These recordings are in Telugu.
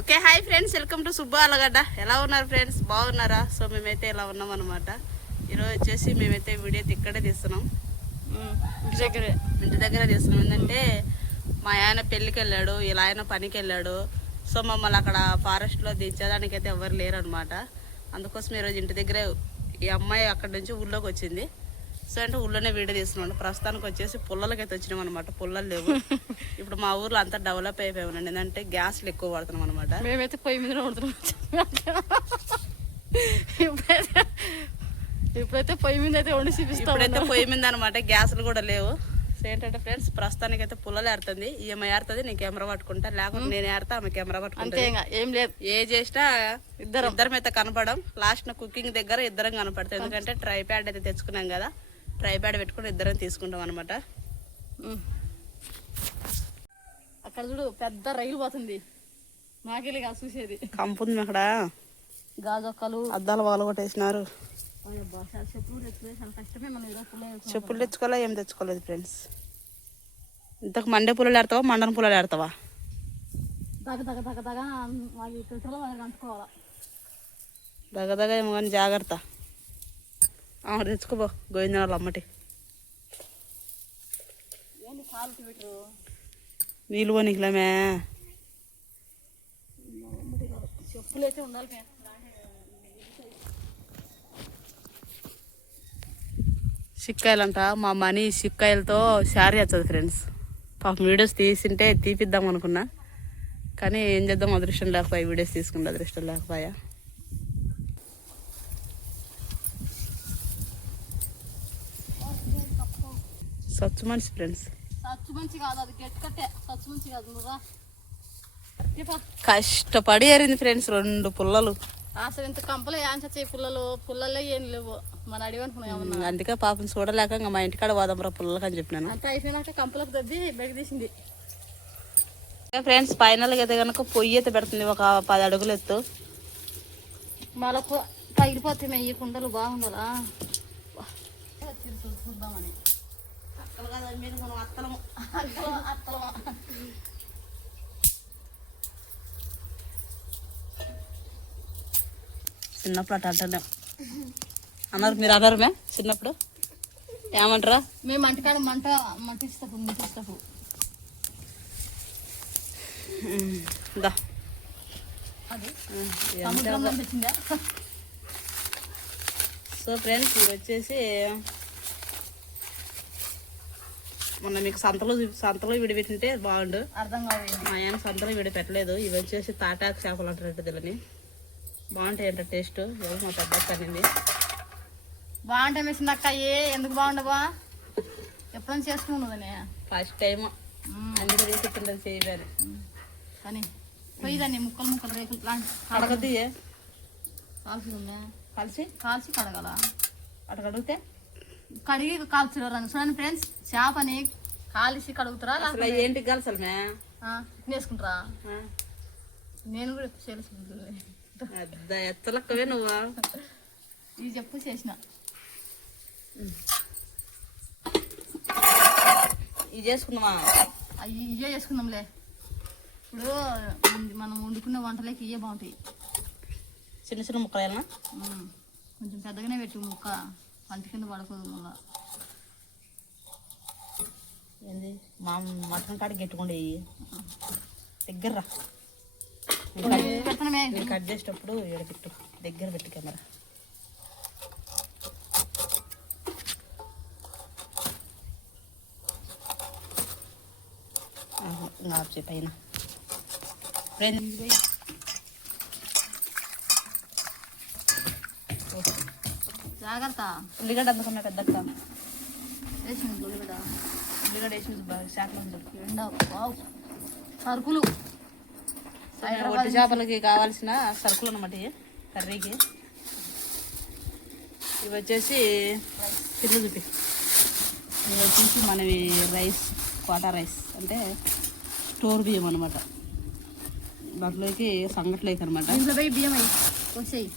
Okay hi friends welcome to Subbu Allagadda. ఎలా ఉన్నారు ఫ్రెండ్స్? బాగున్నారా? సో మేమైతే ఇలా ఉన్నాం అనమాట ఈరోజు వచ్చేసి మేమైతే వీడియో అయితే ఇక్కడే తీస్తున్నాం. ఇంటి దగ్గరే. ఇంటి దగ్గర తీస్తున్నాం. ఏంటంటే మా ఆయన పెళ్ళికి వెళ్ళాడు ఇలా ఆయన పనికి వెళ్ళాడు. సో మమ్మల్ని అక్కడ ఫారెస్ట్లో దించడానికి అయితే ఎవరు లేరు అనమాట అందుకోసం ఈరోజు ఇంటి దగ్గరే ఈ అమ్మాయి అక్కడ నుంచి ఊళ్ళోకి వచ్చింది. సో అంటే ఊళ్ళోనే వీడియో తీస్తున్నాడు ప్రస్తుతానికి వచ్చేసి పుల్లలకైతే వచ్చినాం అనమాట పుల్లలు లేవు. ఇప్పుడు మా ఊర్లో అంతా డెవలప్ అయిపోయామండి. ఏంటంటే గ్యాస్లు ఎక్కువ వాడుతున్నాం అనమాట మేమైతే పొయ్యి మీద వండుతున్నాం. ఇప్పుడైతే ఇప్పుడైతే పొయ్యి మీద అయితే వండి చూపిస్తాం ఇప్పుడైతే పొయ్యి మీద అనమాట గ్యాసులు కూడా లేవు. సో ఏంటంటే ఫ్రెండ్స్ ప్రస్తుతానికి అయితే పుల్లలు ఏరుతుంది. ఈమె ఏరుతుంది. నేను కెమెరా పట్టుకుంటా. లేకపోతే నేను ఏరుతా ఆమె కెమెరా పట్టుకుంటా ఏం లేదు. ఏ చేసినా ఇద్దరం. ఇద్దరం అయితే కనపడం. లాస్ట్ కుకింగ్ దగ్గర ఇద్దరం కనపడతాం ఎందుకంటే ట్రై ప్యాడ్ అయితే తెచ్చుకున్నాం కదా. ట్రై ప్యాడ్ పెట్టుకుని ఇద్దరం తీసుకుంటాం అనమాట. అక్కడ చూడు పెద్ద రైలు పోతుంది. నాకెళ్ళి కాదు చూసేది. కంపుంది అక్కడ. గాజొక్కలు. అద్దాలు వాళ్ళు కొట్టేసినారు చెప్పులు పుల్ల తెచ్చుకోలే ఏం తెచ్చుకోలేదు ఫ్రెండ్స్. ఇంతకు మండే పుల్లలు ఏడతావా మండన పుల్లలు ఏడతావా దగ దగ దగ దగ వాళ్ళకి తెలుసులో వాళ్ళకి అంటుకోవాలా. దగ్గ దగ్గ ఏమో కానీ జాగ్రత్త. తెచ్చుకోబో గోవిందనాలు అమ్మటి. నీళ్ళు పోనీకులేమే చెప్పులు అయితే ఉండాలి మే. సిక్కాయలంట మా మనీ సిక్కాయలతో శారీ వచ్చదు ఫ్రెండ్స్. పాపం వీడియోస్ తీసింటే తీపిద్దాం అనుకున్నా. కానీ ఏం చేద్దాం అదృష్టం లేకపోయా వీడియోస్ తీసుకుంటే అదృష్టం లేకపోయా. సచ్చు మనిషి ఫ్రెండ్స్ సచ్చు మంచి కాదు అది సచ్చు మంచి కాదు నువ్వు. కష్టపడి ఏరింది ఫ్రెండ్స్ రెండు పుల్లలు. అసలు ఇంత కంపలో ఏం పుల్లలు? పుల్లలే ఏం లేవు. మన అడిగి అనుకున్నాం అందుకే పాపం చూడలేక ఇంకా మా ఇంటికాడ పోదాంరా పుల్లలకి అని చెప్పినాను. అంతే అయిపోయినాక కంపలకు దద్ది బెగ తీసింది. ఫ్రెండ్స్ ఫైనల్గా అయితే కనుక పొయ్యి అయితే పెడుతుంది. ఒక పది అడుగులు ఎత్తు. మళ్ళీ పగిలిపోతే ఈ కుండలు బాగుండాలా? వా. తిరుగు చూద్దామని అత్తలం, అత్తలం. చిన్నప్పుడు అట్ట అంటున్నాం అన్నారు మీరు అన్నారు మే చిన్నప్పుడు? ఏమంటారా? మేము మంటకాడ మంట మంటిస్తాపు సో ఫ్రెండ్స్ ఇవి వచ్చేసి మొన్న మీకు సంతలో సంతలో విడి పెట్టింటే బాగుండు. అర్థం కాదు మా ఆయన సంతలో విడి పెట్టలేదు ఇవి వచ్చేసి తాటాకు చేపలు అంటారంట దీని బాగుంటాయి అంట టేస్ట్. ఎవరు మా పెద్ద కనింది బాగుంటాయి మిషన్ అక్క ఏ ఎందుకు బాగుండవా? ఎప్పుడైనా చేసుకున్నదని ఫస్ట్ టైం అందుకే తీసుకుంటుంది చేయబోయాను. కానీ పోయిదాన్ని ముక్కలు ముక్కలు రేకులు లాంటి అడగద్దు కాల్చి ఉన్నా కలిసి కాల్చి కడగల? అటు అడిగితే కడిగి కాల్చురా చూడండి ఫ్రెండ్స్ చేపని కాల్చి కడుగుతారా ఏంటి కలిసి మే? వేసుకుంటారా నేను కూడా పెద్ద ఎత్తలక్కవే నువ్వా. ఇది చెప్పు చేసిన. ఇది చేసుకుందామా? అవి ఇవే చేసుకుందాంలే. ఇప్పుడు మనం వండుకునే వంటలకి ఇవే బాగుంటాయి. చిన్న చిన్న ముక్కలేనా. కొంచెం పెద్దగానే పెట్టు ముక్క. పంట కింద పడకూడదు మళ్ళా. ఏంది? మా మటన్ కాడ గట్టుకుండా. దగ్గర రా కట్ చేసేటప్పుడు ఇక్కడ పెట్టు. దగ్గర పెట్టు కెమెరా. ఆపు పైన. ఫ్రెండ్స్ జాగ్రత్త ఉల్లిగడ్డ అందుకున్నా వేసింది గుడిగడ ఉల్లిగడ్డ శాఖలు ఎండ సరుకులు. ఒట్టి చేపలకి కావాల్సిన సరుకులు అనమాట ఇవి కర్రీకి. ఇవి వచ్చేసి కింద చూపి. ఇవి వచ్చేసి మనవి రైస్ కోటా రైస్. అంటే స్టోర్ బియ్యం అనమాట దాంట్లోకి సంగట్లేక అనమాట బియ్యం వచ్చేయి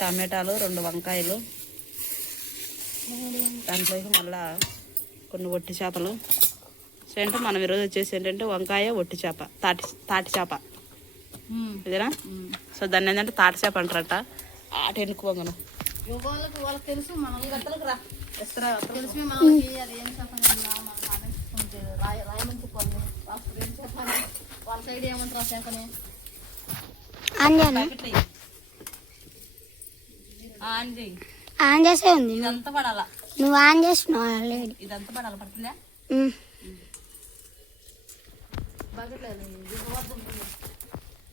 టమాటాలు రెండు వంకాయలు. దాంట్లోకి మళ్ళా కొన్ని ఒట్టి చేపలు. సో ఏంటో మనం ఈరోజు వచ్చేసి ఏంటంటే వంకాయ ఒట్టి చేప తాటి తాటి చేప. ఇదేనా? సో దాన్ని ఏంటంటే తాటి చేప అంటారట. ఆట ఎన్నుకు వంగను. వాళ్ళకి వాళ్ళకి తెలుసు ఆన్ చేసే ఉంది. ఇదంతా పడాలా? నువ్వు ఆన్ చేస్తున్నావు ఆల్రెడీ ఇదంతా పడాలా? పడుతుందా?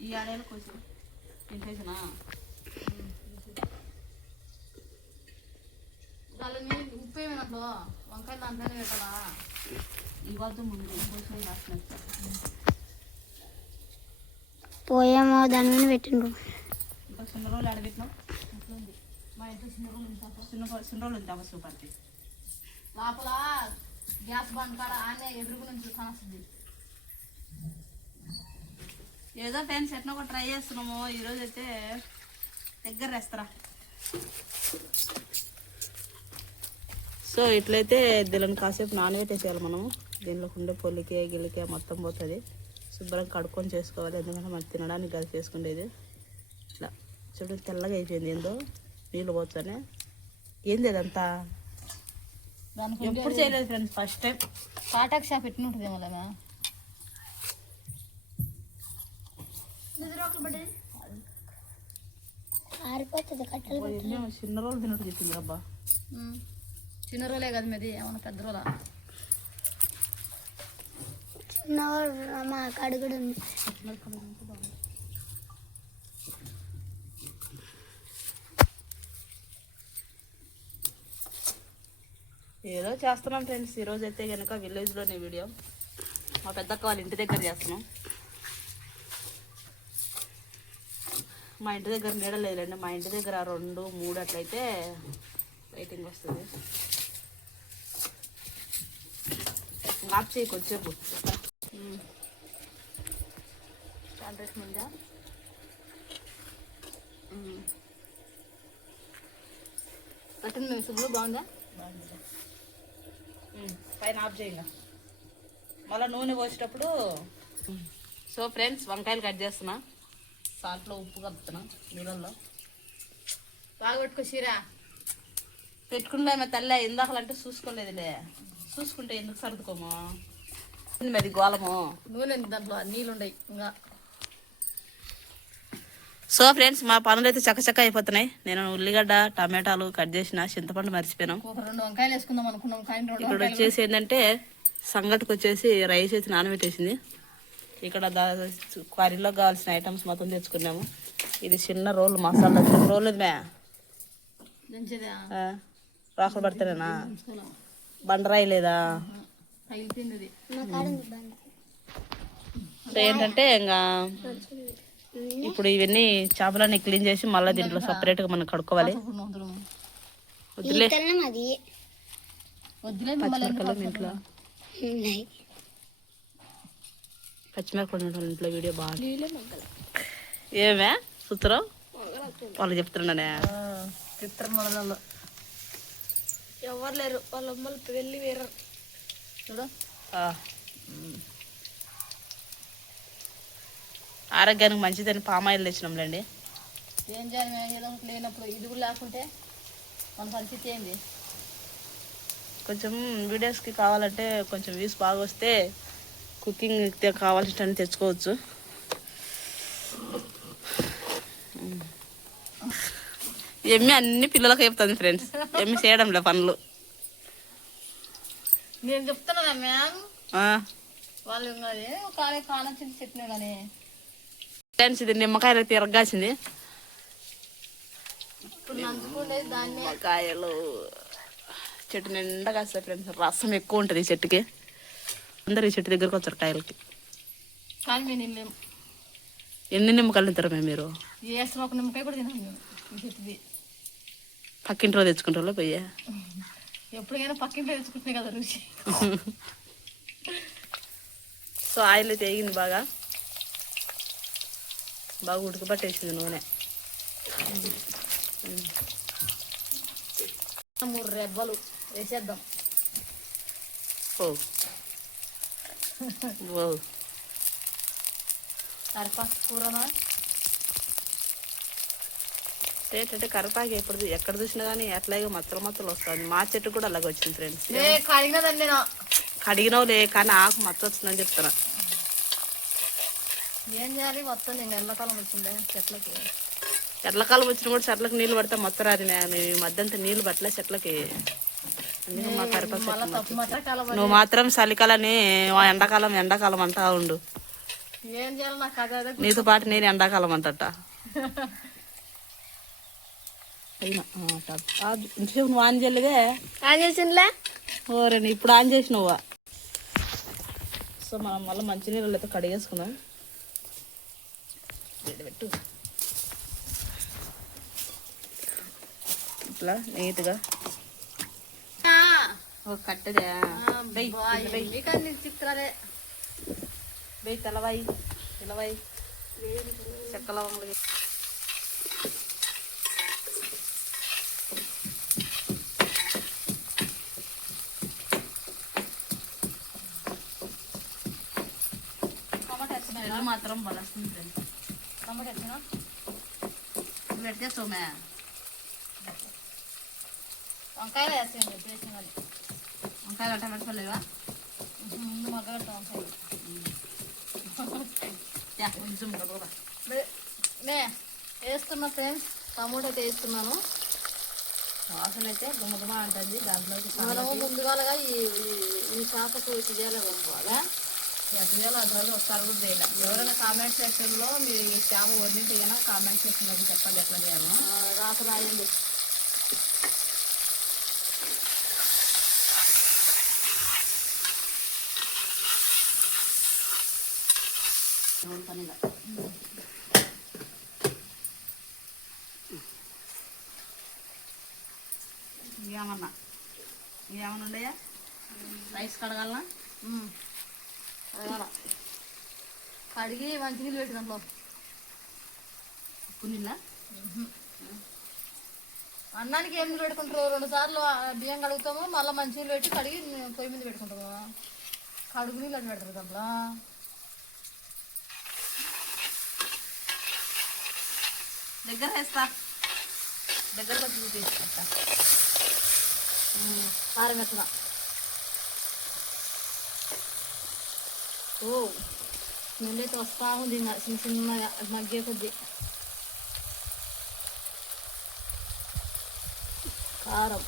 ఈ ఆడేళ్ళు కొంచెం తింటేసినా? దానిని ఉప్పు ఏమి దాంట్లో వంకాయ దాంట్లోనే పెట్టాలా? ఇవాళ ముందు కొంచెం రాసినట్టు పోయేమో దాని మీద పెట్టిండ్రు. ఇంకా చిన్న రోజులు ఆడబెట్టినాం. మా ఇంట్లో చిన్న రూమ్ ఉంది సార్ చిన్న చిన్న రోజులు ఉంది సూపర్తి లోపల గ్యాస్ బండ్ కాడ ఆనే ఎదురుగు నుంచి కానొస్తుంది ఏదో ఫ్రెండ్స్ ఎట్లా కూడా ట్రై చేస్తున్నాము ఈరోజు అయితే దగ్గర వేస్తారా సో ఇట్లయితే దీనిని కాసేపు నానబెట్టేసేయాలి మనము. దీనిలో ఉండే పొల్లికే గిల్లికే మొత్తం పోతుంది. శుభ్రంగా కడుక్కొని చేసుకోవాలి. ఎందుకంటే మనం తినడానికి గది చేసుకునేది ఇట్లా చూడు తెల్లగా అయిపోయింది ఏందో. నీళ్ళు పోతానే. ఏంది అదంతా? దానికి ఎప్పుడు చేయలేదు ఫ్రెండ్స్ ఫస్ట్ టైం కాటాక్ షాప్ ఎట్లా ఉంటుంది మళ్ళీ ఆరిపోతుంది కట్టెలు చిన్న రోజులు తిన్నట్టు చెప్పింది అబ్బా. చిన్న రోలే కదా మీది ఏమన్నా పెద్ద రోలా? చిన్నవాడు మా కడుగుడు ఉంది. ఏదో చేస్తున్నాం ఫ్రెండ్స్ ఈరోజు అయితే కనుక విలేజ్లోనే వీడియో. మా పెద్దక్క వాళ్ళ ఇంటి దగ్గర చేస్తున్నాం. మా ఇంటి దగ్గర నీడ లేదండి. మా ఇంటి దగ్గర రెండు మూడు అట్లయితే లైటింగ్ వస్తుంది. ఆఫ్ చేయి కొంచెంసేపు హండ్రెడ్ ముందా? కట్టిన శుభ్రం బాగుందా? పైన ఆఫ్ చేయండి. మళ్ళీ నూనె పోసేటప్పుడు సో ఫ్రెండ్స్ వంకాయలు కట్ చేస్తున్నా. సాల్ట్లో ఉప్పు కలుపుతున్నా నీళ్ళల్లో. బాగా పెట్టుకో చీర. పెట్టుకున్నా తల్లి ఇందాకలంటే చూసుకోలేదులే. చూసుకుంటే ఎందుకు సర్దుకోము? అది గోళము నూనె దాంట్లో నీళ్ళు ఉండయి ఇంకా. సో ఫ్రెండ్స్ మా పనులు అయితే చక్కచక్క అయిపోతున్నాయి. నేను ఉల్లిగడ్డ టమాటాలు కట్ చేసిన చింతపండు మర్చిపోయాను. రెండు వంకాయలు వేసుకుందాం అనుకున్నాం ఇక్కడ వచ్చేసి ఏంటంటే సంగటికి వచ్చేసి రైస్ అయితే నానబెట్టేసింది. ఇక్కడ దా కర్రీలో కావాల్సిన ఐటమ్స్ మొత్తం తెచ్చుకున్నాము. ఇది చిన్న రోల్ మసాలా చిన్న రోల్ మే. దంచేదా? రాకలు పడితేనేనా బండరాయి లేదా? ఏంటంటే ఇంకా ఇప్పుడు ఇవన్నీ చేపలన్నీ క్లీన్ చేసి మళ్ళీ దీంట్లో సపరేట్గా మనం కడుక్కోవాలి. వద్దులే. పచ్చిమిరపకాయలు ఇంట్లో. ఉంటాయి ఇంట్లో వీడియో బాగా ఏమే? సూత్రం? వాళ్ళు చెప్తున్నానే. చిత్రం ఎవరు లేరు. వాళ్ళ అమ్మలు వెళ్ళి వేరు చూడు. ఆ. ఆరోగ్యానికి మంచిదని పామాయిల్ తెచ్చినాంలేండి. ఏం చేయాలి లేనప్పుడు ఇది కూడా లేకుంటే మన పరిస్థితి ఏంది? కొంచెం వీడియోస్కి కావాలంటే కొంచెం వ్యూస్ బాగా వస్తే కుకింగ్ కావాల్సిన తెచ్చుకోవచ్చు. ఎమ్మి అన్ని పిల్లలకు చెప్తుంది ఫ్రెండ్స్. ఎమ్మి చేయడంలే పనులు. నేను చెప్తున్నా మ్యామ్. వాళ్ళు కానొచ్చింది చెప్పినా కానీ ఫ్రెండ్స్ ఇది నిమ్మకాయలు తిరగాల్సింది. నిమ్మకాయలు. చెట్టు నిండా కాస్తాయి ఫ్రెండ్స్. రసం ఎక్కువ ఉంటుంది ఈ చెట్టుకి. అందరు ఈ చెట్టు దగ్గరకు వచ్చారు కాయలకి ఎన్ని నిమ్మకాయలు తింటారు మేము మీరు? ఒక నిమ్మకాయ కూడా పక్కింట్లో తెచ్చుకుంటారో పోయా ఎప్పుడైనా పక్కింటి తెచ్చుకుంటున్నాయి కదా రుచి. సో ఆయిల్ అయితే వేగింది బాగా. బాగా ఉడకబట్టేసింది నూనె. మూడు రెబ్బలు వేసేద్దాం. ఓ. ఓ కరిపాకు కూరనా? ఏంటంటే కరిపాకు ఎప్పుడు ఎక్కడ చూసినా కానీ అట్లాగే మచ్చలు మచ్చలు వస్తుంది. మా చెట్టు కూడా అలాగే వచ్చింది ఫ్రెండ్స్ కడిగినదండి నేను. కడిగినవులే కానీ ఆకు మచ్చ వచ్చిందని చెప్తున్నా. ఏం చేయాలి? మొత్తం ఇంకా ఎండాకాలం వచ్చిందే చెట్లకి. ఎట్లకాలం వచ్చిన కూడా చెట్లకు నీళ్ళు పడితే మొత్తం రాదు మేము ఈ మధ్య అంతా నీళ్ళు పట్టలే చెట్లకి. నువ్వు మాత్రం చలికాలని ఎండాకాలం ఎండాకాలం అంటా ఉండు. నీతో పాటు నేను ఎండాకాలం అంటట. నువ్వు ఆన్ చేయలేదే? చేసిందిలే ఓరే ఇప్పుడు ఆన్ చేసినవ్వా సో మనం మళ్ళీ మంచినీళ్ళు అయితే కడిగేసుకుందాం. వేడి పెట్టు. ఇట్లా నీట్గా. ఒక కట్టెదే. చిత్రాలే చెక్క లవంగులు స్మెల్ మాత్రం బలస్తుంది ఫ్రెండ్స్ టమాటా పెడితే సోమే వంకాయలు వేస్తాను చెప్పేసి కానీ వంకాయలు టమాటా పర్లేవా ముందు మగ్గ పెడతాం వంకాయలు యా కొంచెం కదరా మే- నే వేస్తున్నా ఫ్రెండ్స్ టమాటా అయితే వేస్తున్నాను. వాసన అయితే గుమ్మగుమ అంటుంది. దాంట్లోకి మనము ముందుగాలుగా ఈ ఈ- చేపకు చేయలేదు బాగా ఎటువేళ అటువేళ ఒకసారి కూడా చేయలే. ఎవరైనా కామెంట్ సెక్షన్లో మీరు ఈ చేప వండింటే కామెంట్ సెక్షన్లో చెప్పండి ఎట్లా చేయాలో. రాత ఇంకేమన్నా ఇంకేమన్నా ఉండయా? రైస్ కడగాలనా. అడగాల కడిగి మంచినీళ్ళు పెట్టి దాంట్లో. కునిలా అన్నానికి ఏం నీళ్ళు పెట్టుకుంటారు? రెండు సార్లు బియ్యం కడుగుతాము మళ్ళీ మంచినీళ్ళు పెట్టి కడిగి పొయ్యి మీద పెట్టుకుంటాము. కడుగు నీళ్ళు అట్లా పెడతారు దాంట్లో. దగ్గర వేస్తా. దగ్గర వచ్చి చూపిస్తా కారం ఎత్తున ఓ స్మెల్ అయితే వస్తా ఉంది ఇంకా చిన్న చిన్నగా మగ్గే కొద్ది కారం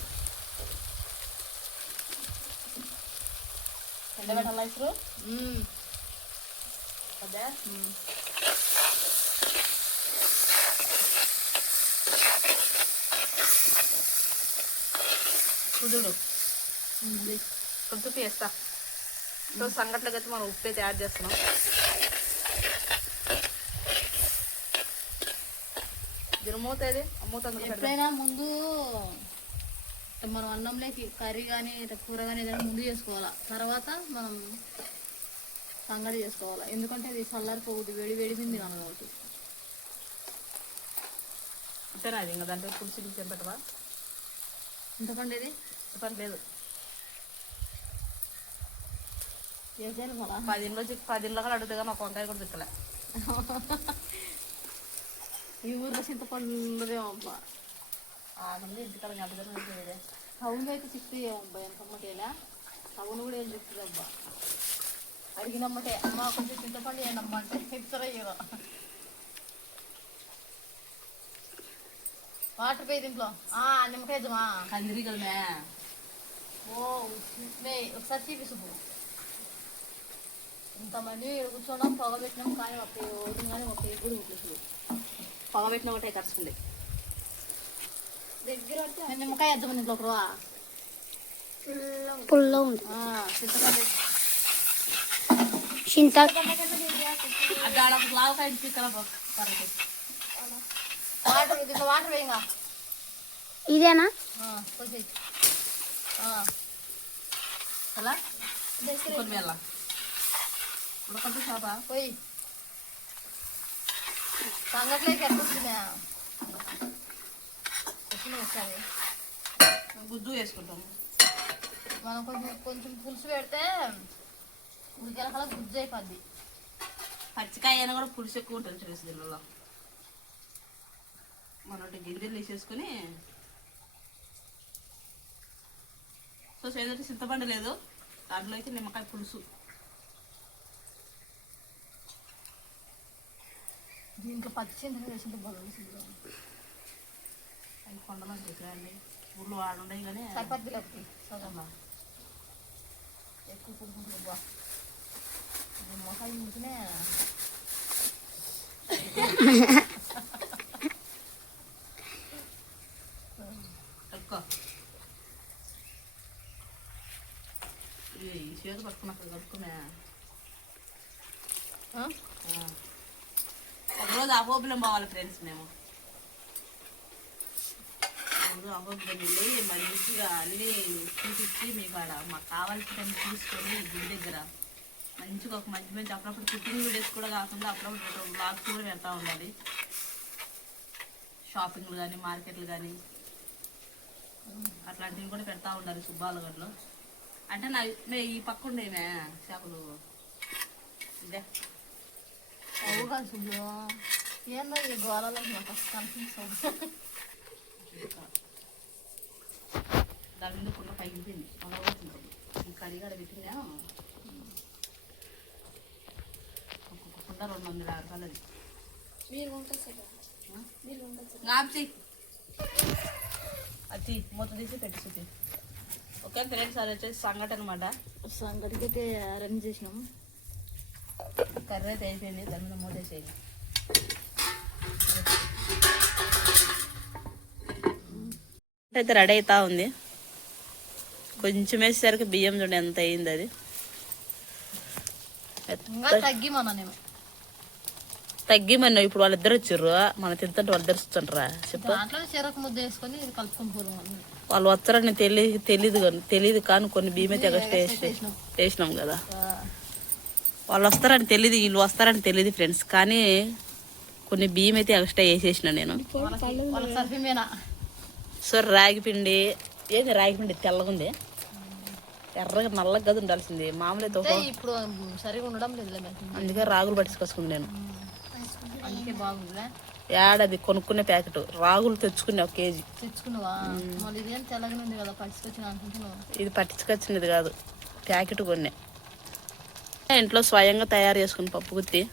ఎండబెట్టాలా ఇప్పుడు ఉమ్, అదే. కుదుడు ఉప్పు వేస్తా సో సంగట్లకి అయితే మనం ఉప్పు అయితే యాడ్ చేస్తున్నాం. దీని మూత ఏది? ఆ మూత అందులో పెడదాం. ఎప్పుడైనా ముందు మనం అన్నంలోకి కర్రీ కానీ కూర కానీ ఏదైనా ముందు చేసుకోవాలా? తర్వాత మనం సంగడి చేసుకోవాలా? ఎందుకంటే ఇది చల్లారిపోవద్దు వేడి వేడి మీద తినాలి కాబట్టి. అంతేనా అది ఇంకా దాంట్లో పులుసు పెట్టవా? ఇంతకంటే ఇది? చెప్పండి లేదు పది ఇంట్లో పది ఇంట్లో కూడా అడుగుతా మాకు వంకాయ కూడా తిక్కలే. ఈ ఊర్లో చింతపండుదేమో అబ్బా. ఆడుంది ఇంటికాడ అడుగుతాను టౌన్ అయితే చిక్కు అబ్బా ఎంత అమ్మటేలా టౌన్ కూడా ఏం చెప్తుంది అబ్బా. అడిగినమ్మటే అమ్మ కొంచెం చింతపండు అమ్మ అంటే ఇస్తారా ఇవ్వరా వాటర్ పోయి దీంట్లో. ఆ, నిమ్మకాయ కందిరి ఒకసారి ఇంతమంది కానీ ఒక కానీ ఒక ఎగుడు ఒకటే కరుచుకుంది దగ్గర నిమ్మకాయ వేద్దాం దీంట్లో ఒకరువా పుల్ల ఉంది చింత లావకాయ వాటర్ దీంట్లో వాటర్ వేయంగా ఇదేనా ఎలా కొన్ని వేళ ఉడకంటే చేప పోయి సంగట్లోకి ఎట్లా వస్తుందా? గుజ్జు వేసుకుంటాము. మనం కొంచెం కొంచెం పులుసు పెడితే ఉడికేల కల గుజ్జు అయిపోద్ది. పచ్చికాయ అయినా కూడా పులుసు ఎక్కువ ఉంటుంది చూసి దీనిలో మనం గింజలు తీసేసుకుని సో చేదంటే చింతపండు లేదు. దాంట్లో అయితే నిమ్మకాయ పులుసు. దీంట్లో పచ్చి చింతకాయ వేసింటే బాగుంది అవి కొండలో చెప్పండి ఊళ్ళో వాడుండయి కానీ సరిపత్తి లేకపోతే ఎక్కువ పులుసు బా. మొక్కలు ముంచునే ఎక్కువ ఇవి ఈ చేతి పట్టుకుని అక్కడ కట్టుకునే ఒకరోజు అహోబిలం పోవాలి ఫ్రెండ్స్ మేము రోజు అహోబిలం వెళ్ళి మంచిగా అన్నీ చూపించి మీకు ఆడ మాకు కావాల్సిన తీసుకొని గుడి దగ్గర మంచిగా ఒక మంచి మంచి అప్పుడప్పుడు కుకింగ్ వీడియోస్ కూడా కాకుండా అప్పుడప్పుడు బ్లాగ్స్ కూడా పెడతా ఉండాలి షాపింగ్లు కానీ మార్కెట్లు కానీ అట్లాంటివి కూడా పెడతా ఉండాలి సుబ్బాలగడ్లో అంటే నా నే ఈ పక్క ఉండేమే చేపలు. ఇదే. కాదు సుబ్బు. ఏందో ఈ గోళాలో నాకు కనిపిస్తుంది దాని మీద పుల్ల పగిలిపోయింది. అలవాటుంది ఈ కడిగాడ పెట్టినా ఒక్కొక్క కుండ రెండు వందల యాభై రూపాయలు అది మీరు ఉంటుంది అది మూత తీసి పెట్టి ఓకే ఫ్రెండ్స్ అది వచ్చేసి సంగటి అనమాట సంగటికి అయితే అరేంజ్ చేసినాం. కర్రీ అయితే అయిపోయింది దాని మీద మూత వేసేయండి. అయితే రెడీ అవుతా ఉంది. కొంచెం వేసేసరికి బియ్యం చూడండి ఎంత అయింది అది. తగ్గి మన తగ్గి మన ఇప్పుడు వాళ్ళిద్దరు వచ్చారు. మన తింటుంటే వాళ్ళిద్దరు వస్తుంటారా? చెప్పు. ముద్ద వేసుకొని ఇది కలుపుకొని వాళ్ళు వస్తారని తెలియ తెలీదు కానీ తెలియదు కానీ కొన్ని ఎగస్ట్ వేసి వేసినాం కదా. వాళ్ళు వస్తారని తెలియదు వీళ్ళు వస్తారని తెలియదు ఫ్రెండ్స్. కానీ కొన్ని బియ్యం అయితే ఎక్స్ట్రా వేసేసిన నేను. సో రాగి పిండి. ఏది రాగి పిండి? తెల్లగా ఉంది. ఎర్రగా నల్లగా కదా ఉండాల్సింది. మామూలు ఇప్పుడు సరిగా ఉండడం లేదు అందుకే రాగులు పట్టించుకొచ్చుకుంది నేను. అందుకే బాగుందిలే. ఏడాది కొనుక్కునే ప్యాకెట్. రాగులు తెచ్చుకునే ఒక కేజీ. తెచ్చుకున్నావా? మళ్ళీ ఇదేం తెల్లగానే ఉంది కదా పచ్చికొచ్చిన అనుకుంటున్నావు? ఇది పట్టించుకొచ్చినది కాదు. ప్యాకెట్ కొన్నే. ఇంట్లో స్వయంగా తయారు చేసుకుని పప్పు గుత్తి.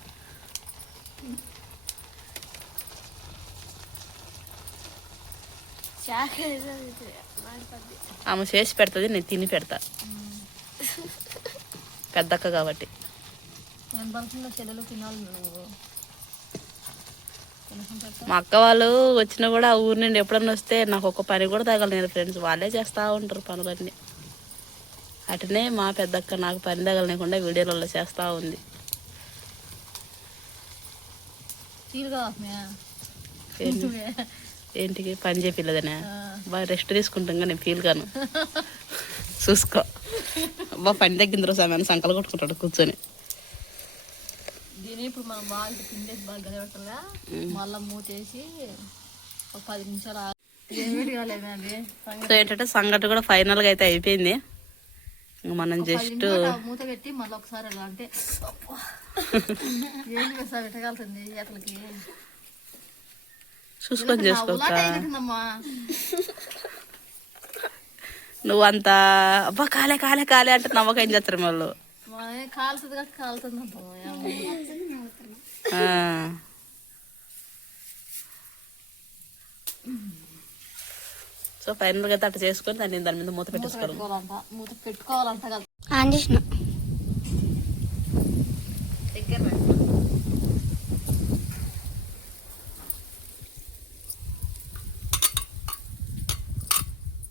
ఆమె చేసి పెడుతుంది నేను తిని పెడతా. పెద్దక్క కాబట్టి. తినాలి నువ్వు. మా అక్క వాళ్ళు వచ్చినా కూడా ఆ ఊరి నుండి ఎప్పుడన్నా వస్తే నాకు ఒక పని కూడా తగలలేదు ఫ్రెండ్స్ వాళ్ళే చేస్తూ ఉంటారు పనులన్నీ. అటనే మా పెద్దక్క నాకు పని తగలనేకుండా వీడియోలలో చేస్తూ ఉంది. ఏంటికి? పని చేపిల్లదనే? ఆ. బాగా రెస్ట్ తీసుకుంటాం కానీ ఫీల్ గాను. చూసుకో. అబ్బా పని తగ్గిన సమయాన్ని సంకలు కొట్టుకుంటాడు కూర్చొని. ఇప్పుడు మనం బాగా పిండేసి బాగా గలబెట్టాలిగా మళ్ళీ మూతేసి ఒక పది నిమిషాలు సో ఏంటంటే సంగటి కూడా ఫైనల్గా అయితే అయిపోయింది. ఇంక మనం జస్ట్ మూత పెట్టి మళ్ళీ ఒకసారి ఎలా అంటే పెట్టగలుగుతుంది ఈతలకి చూసుకొని చేసుకోక అయినట్టుందమ్మా నువ్వు అంత అబ్బా కాలే కాలే కాలే అంటే నమ్మకం చేస్తారు వాళ్ళు మా కాలుతుంది కాలుతుంది. సో ఫైనల్గా అట్లా చేసుకొని దాన్ని దాని మీద మూత పెట్టేసుకోవాలి మూత పెట్టుకోవాలంట కదా ఆన్ చేసిన.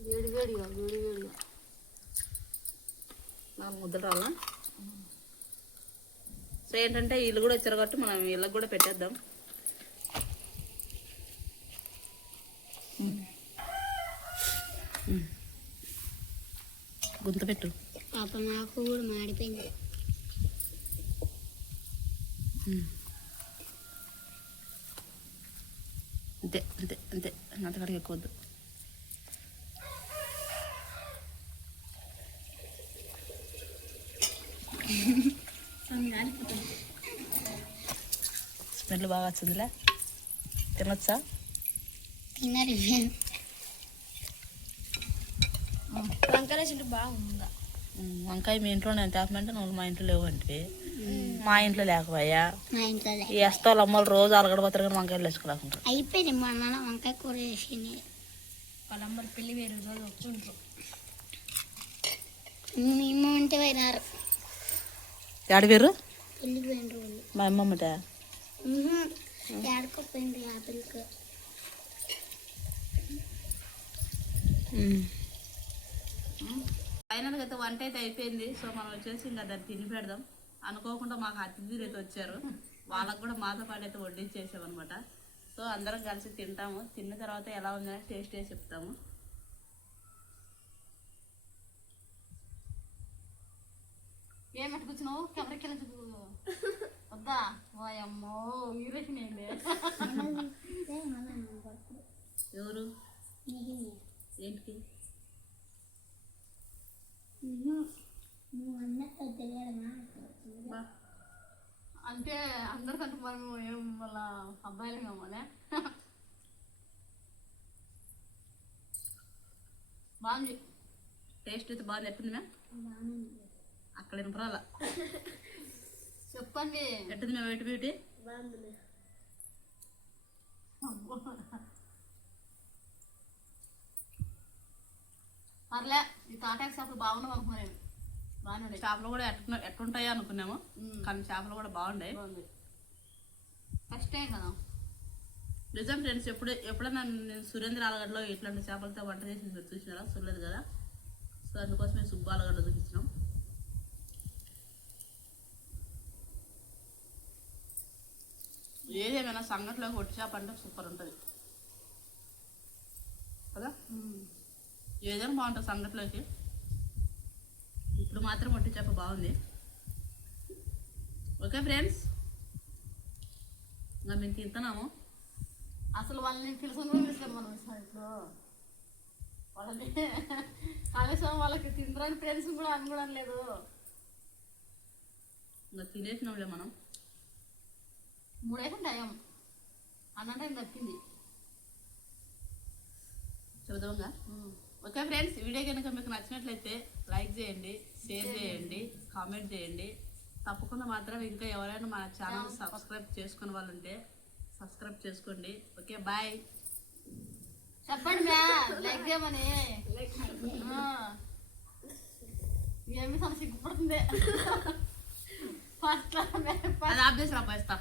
వేడి వేడిగా వేడి వేడిగా. ముద్దలు రావాలా సో ఏంటంటే వీళ్ళు కూడా వచ్చారు కాబట్టి మనం వీళ్ళకి కూడా పెట్టేద్దాం. గుంత పెట్టు. అప్పుడు నాకు కూడా మాడిపోయింది. అంతే అంతే అంతే. అంతకాడికి ఎక్కువద్దు Mm-hmm. స్మెల్ బాగా వచ్చిందిలే? తినొచ్చా? తినరు వంకాయ తింటే బాగుందా? వంకాయ మీ ఇంట్లో నేను తేపమంటే నువ్వు మా ఇంట్లో లేవు అంటే మా ఇంట్లో లేకపోయా. ఈ ఎస్తాలు అమ్మలు రోజు అలగడపోతారు కానీ వంకాయలు వేసుకోలేకుంటారు అయిపోయింది మా నాన్న వంకాయ కూర చేసింది వాళ్ళమ్మలు పెళ్ళి వేరే రోజు వస్తుంటారు మేము ఉంటే పోయినారు. రోజు. మా అమ్మమ్మట? ఏడుకోపోయింది యాపిల్కి. ఫైనల్గా అయితే వంట అయితే అయిపోయింది. సో మనం వచ్చేసి ఇంకా దాన్ని తిని పెడదాం. అనుకోకుండా మాకు అతిథులు అయితే వచ్చారు. వాళ్ళకు కూడా మాతో పాటు అయితే వడ్డించేసాం అనమాట సో అందరం కలిసి తింటాము. తిన్న తర్వాత ఎలా ఉందని టేస్ట్ చేసి చెప్తాము. ఏం పెట్టుకొచ్చినావు? కెమెరాకి వెళ్ళి చూపు. వద్దా? వాయమ్మో హీరోయిన్ ఏంటి ఎవరు? ఏంటికి బా అంటే అందరికంటే మనం ఏం వాళ్ళ అబ్బాయిలు కావాలి బాగుంది. టేస్ట్ అయితే బాగా చెప్పింది మ్యామ్ అక్కడ వినపరాల చెప్పండి. ఎట్టింది మేము ఎటు బ్యూటీ? పర్లే ఈ తాటాకు చేపలు బాగున్నావు అనుకున్నాను బాగానే. చేపలు కూడా ఎట్టు ఎట్టుంటాయో అనుకున్నాము. కానీ చేపలు కూడా బాగుంది. ఫస్ట్ టైం కదా. నిజం ఫ్రెండ్స్ ఎప్పుడు ఎప్పుడైనా నేను సురేంద్ర ఆలగడ్డలో ఇట్లాంటి చేపలతో వంట చేసి చూసినారా? చూడలేదు కదా? సో అందుకోసమే సుబ్బు ఆలగడ్డ చూపించినాం ఏదేమైనా సంగట్లో ఒట్టి చేప అంటే సూపర్ ఉంటుంది. కదా? ఏదైనా బాగుంటుంది సంగట్లోకి ఇప్పుడు మాత్రం ఒట్టి చేప బాగుంది. Okay friends? ఇంకా మేము తింటున్నాము. అసలు వాళ్ళని పిలుచుకోరు మనం ఇప్పుడు. వాళ్ళని కనీసం వాళ్ళకి తిందరని ఫ్రెండ్స్ కూడా అని కూడా లేదు. ఇంకా తినేసినాంలే మనం. మూడేసం టైం. అన్న టైం దక్కింది. చెబుదాంగా ఓకే ఫ్రెండ్స్ వీడియో కనుక మీకు నచ్చినట్లయితే లైక్ చేయండి షేర్ చేయండి. కామెంట్ చేయండి. తప్పకుండా మాత్రం ఇంకా ఎవరైనా మన ఛానల్ సబ్స్క్రైబ్ చేసుకునే వాళ్ళు ఉంటే సబ్స్క్రైబ్ చేసుకోండి. Okay bye. చెప్పండి మ్యా లైక్ చేయమని. ఏమి సమస్య సిగ్గుపడుతుంది ఫస్ట్ అది ఆఫ్ చేసి రాబోయేస్తా